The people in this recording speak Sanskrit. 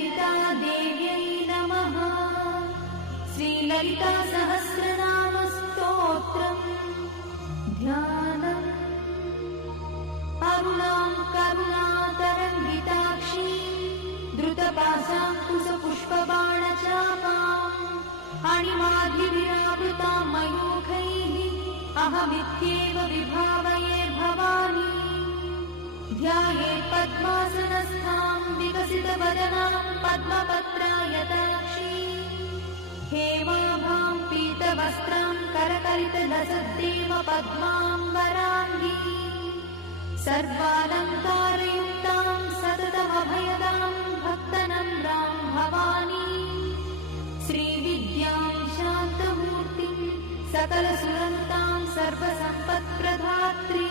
श्रीललितादेव्यै नमः। श्रीललितासहस्रनामस्तोत्रम् ध्यानम्। अरुणां करुणातरङ्गिताक्षीं द्रुतपाशाङ्कुशपुष्पबाणचापाम् अणिमाधिविरावृतां मयूखैः अहमित्येव विभावये भवानी। ध्यायेत् पद्मासनस्थां विकसितवदनां पद्मपत्रायताक्षीं हेमाभां पीतवस्त्रां करकलितलसद्देव पद्माम्बराङ्गी सर्वालङ्कारयुक्तां सततमभयदां भक्तनम्रां भवानी। श्रीविद्यां शान्तमूर्तिं सकलसुरनुतां सर्वसम्पत्प्रदात्री